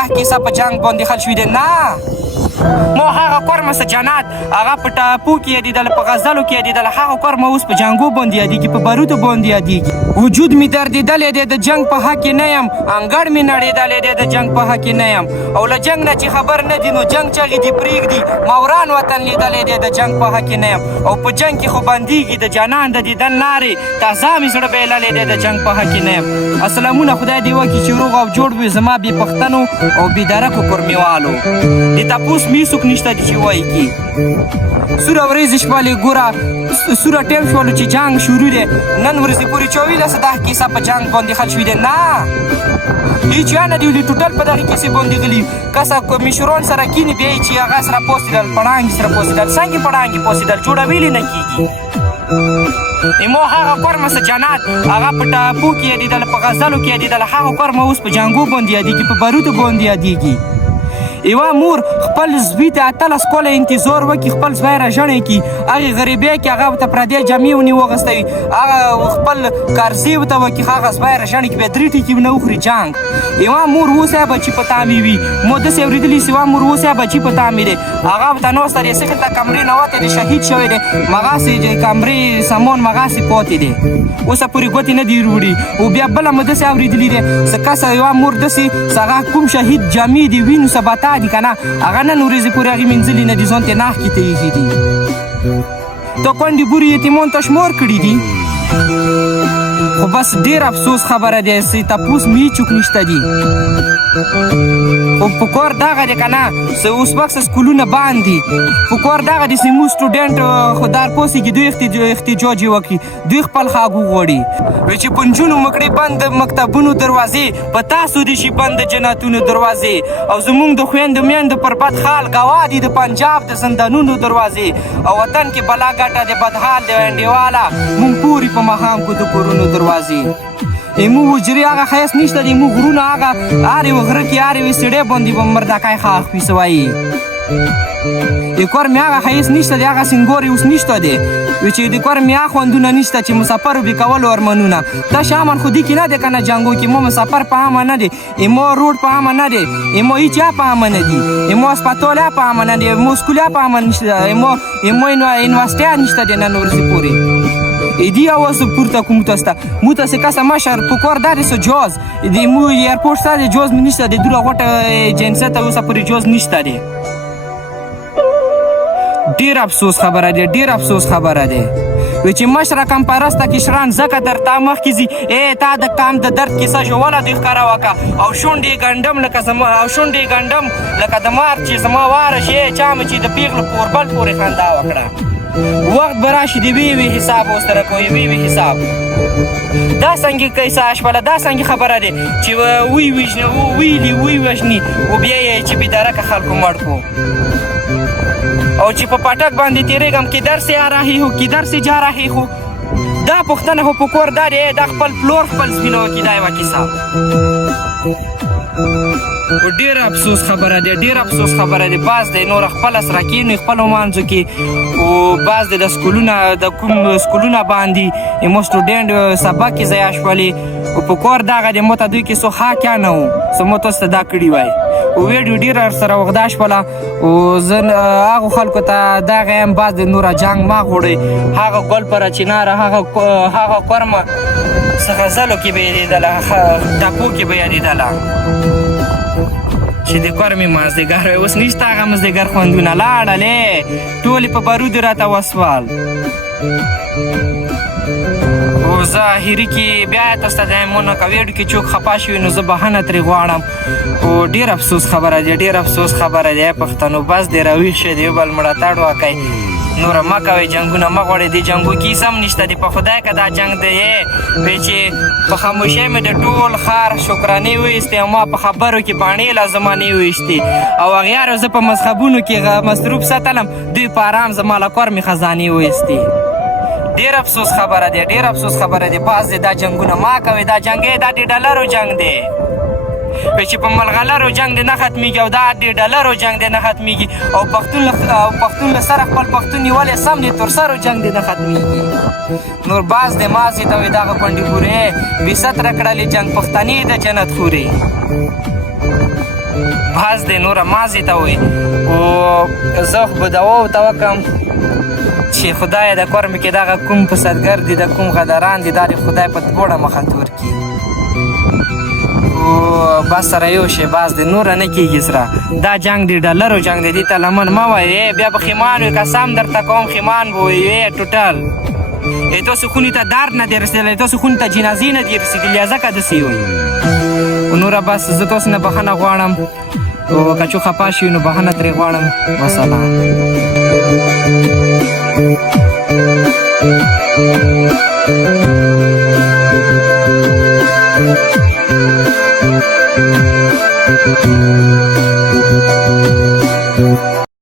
دا کیسه په جنګ باندې حل شوې ده. نه ما هغه کورمه څه جنت هغه په ټاپو کې یادېدله، په غزلو کې یادېدله، هغه کورمه اوس په جنګو باندې یادېږي، په بارودو باندې یادېږي. وجود مې دردېدلی دی، د جنګ په حق کې نه یم، انګړ مې نړېدلی دی، د جنګ په حق کې نه یم. او له جنګ نه چې خبر نه دي نو جنګ چغې دې پرېږدي. ما وران وطن لیدلی دی، د جنګ په حق کې نه یم. او په جنګ کې خو بندېږي د جانان د دیدن لارې، تازه مې زړه بایللی دی، د جنګ په حق کې نه یم. السلامونه، خدای دې وکړي چې روغ او جوړ وي زما بې پښتنو او بې درکو کورمیوالو. د تپوس مې هېڅوک نشته دي چې وایي کې سوره ورځې شپلې ګوره سوره ټیم شولو چې جنګ شروع دی. نن ورځې پورې 24 ده کیسه په جنګ باندې حل شوې ده. نه هېڅ یو نه دي ولي ټوټل په دغې کیسې باندې غلي. کسه مشران سره کینې بیا یې چې هغه سره پوسېدل، پړانګې سره پوسېدل. څنګه پړانګې پوسېدل؟ جوړویلې نه کېږي. ما هغه کورمه څه جنت هغه په ټاپو کې یادېدله، په غزلو کې یادېدله، هغه کورمه اوس په جنګو باندې یادېږي، په بارودو باندې یادېږي. یوه مور خپل زوی ته 18 کاله انتظار وکړي، خپل زوی راژڼی کړي، هغې غریبۍ کې هغه ورته پردۍ جامې ونې واغوسته وي، هغه خپل کارزې ورته وکړي، هغه زوی راژڼی کړي، بیا 3 ټکي ونه وخوري جنګ. یوه مور اوسه بچي په تامې وي. ما داسې اورېدلي چې یوه مور اوسه بچي په تامې دی، هغه ورته ناسته دی، سکل ته کمرې نه وتی دی، شهید شوی دی، مغاسې کمرې سامان مغاسې پاتې دی، اوسه پورې ګوتې نه دي وروړي. او بیا بله مو داسې اورېدلي دی څه کسه یوه مور داسې هغه کوم شهید جامې دي وینو سباته دي که نه، هغه نن ورځې پورې هغې مینځلي نه دي، ځان ته ناخ کې ته ایښي دي. تا کونډې بورې یتیمان ته شمار کړي دي. خو بس ډېر افسوس خبره دی چې تپوس مې هېڅوک نشته دي. خو په کار دغه دی که نه اوس بکس سکولونه بند دي. په کار دغه دی چې موږ سټوډنټ خو در پوسېږي دوی احتجاج یې وکړي، دوی خپل حق وغواړي. وایي چې په نجونو مو کړې بند مکتبونو دروازې، په تاسو دې شي بند د جنتونو دروازې. او زموږ د خویندو میندو پر بد حال ګواه دي د پنجاب د زندانونو دروازې. او وطن کې بلا ګټه د بدحال د انډیواله موږ پورې په ماښام کو د کورونو دروازې. مو وجري هغه ښایست نشته دی، مو غرونه هغه هر یو غره کې هر یوې سړی باندې به مردکۍ ښخ وي څه وایي. د کور مې هغه ښایست نشته دی، هغه سینګور اوس نشته دی. چې د کور مې هغه خوندونه نشته چې مسافر وبې کولو ارمانونه. تش امن خو دې کې نه دی که نه جنګو کې. مو مسافر په امن نه دی، مو روډ په امن نه دی، مو هېڅ یا په امن نه دي، مو هسپتال یا په امن نه دی، مو سکول یا په امن نشته دی، مو یونیورسټۍ نشته دی نن ورځې پورې. ایدی آواز پورته کوم تاسو ته مو تاسو کسه مشر په کار داري سو جواز دی مو ایرپورټ سره جواز نشته دی، دوه غټه جنسه ته اوسه پورې جواز نشته دی. ډیر افسوس خبره دی، ډیر افسوس خبره دی. وی چې مشره کم پرسته کشران ځکه درته مخکې ځي تا د کام د درد کیسه ژوله دوی ښکاره وکړه. او شونډې ګنډم لکه د مار چې زما واره شي چا مې چې د پیغلو په اوربل پورې خندا وکړه. وقت به راشي د وی حساب ورسره کوي، وی حساب. دا څنګه کیسه شپله، دا څنګه خبره دی چې ویلي وژني او بیا یې چې بېدرکه خلکو مړ کړو. او چې په پټک باندې تېرېږم کدر سې راهي هو کدر سې جا راهي خو دا پوښتنه خو په کور دا دی دا خپل پلور خپل سپینه وکړي دا یوه کیسه. ډېر افسوس خبره دی، ډېر افسوس خبره دی. بعض دی نور خپله سره کښېنوي خپلو منځو کې، او بعض دی د کوم سکولونه باندې مو سټوډنټ سبق کې ضایع شولې. او په کار دغه دی مو ته دوی کې څو حق یا نه و څه مو تاسو ته دا کړي وای. او ویډیو ډېره سره اوږده شوله. او زه هغو خلکو ته دغه یم بعض د نوره جنګ مه غوړئ. هغه ګل پر چناره هغه کورمه څه غزلو کې به یادېدله، ټپو کې به یادېدله چې د کور مې مازدیګر وی. اوس نشته هغه مازدیګر خوندونه، لاړلې ټولې په بارودو راته وسول. او زه اخري کې بیا تاسو ته د مونږ که ویډیو کې څوک خفه شوي نو زه بښنه ترې غواړم. او ډېر افسوس خبره دی، ډېر افسوس خبره دی پښتنو. بس دی راویښ شئ، د یو بل ملاتړ وکئ، نوره مه کوئ، جنګونه مه غواړئ. دې جنګو کې هېڅ هم نشته دی، په خدای که دا جنګ دی وی چې په خاموشۍ مې د ټول ښار شکرانې وایستې او ما په خبرو کې باڼې له زمانې وایستې. او اغیارو زه په مذهبونو کې مصروف ساتلم، دوی په آرام زما له کور مې خزانې وایستې. ډېر افسوس خبره دی، ډېر افسوس خبره دی. بعض دی دا جنګونه مه کوئ، دا جنګ دا د ډالرو جنګ دی. چې په ملغلرو جنګ دی نه ختمیږي، او دا د ډالرو جنګ دی نه ختمیږي. او پښتون له سره خپل پښتون نیولی سم دی، تر سرو جنګ دی نه ختمیږي. نور باز دی مازې ته وایي دغه کونډې پورې بې ستره کړلې جنګ پښتنې د جنت خورې. باز دی نوره مازې ته وایي او زه خو به دوا ورته وکړم چې خدای د کور مې کې دغه کوم فسادګر دي د کوم غداران دي دا د خدای په ګوړه مخه تور کړي او بس سره یو شی باز دی نوره نه کېږي سره دا جنګ د ډالرو جنګ دی دې ته لمن مه وایې بیا به خیمان وي قسم درته کوم خیمان به وایي ټوټل تاسو خونې ته درد نه دی رسېدلی تاسو خونې ته جنازې نه دي رسېدلي ځکه داسې وایي نوره بس زه تاسو نه بخښنه غواړم او که څوک خفه شي نو بخښنه ترې غواړم وسلام Thank you.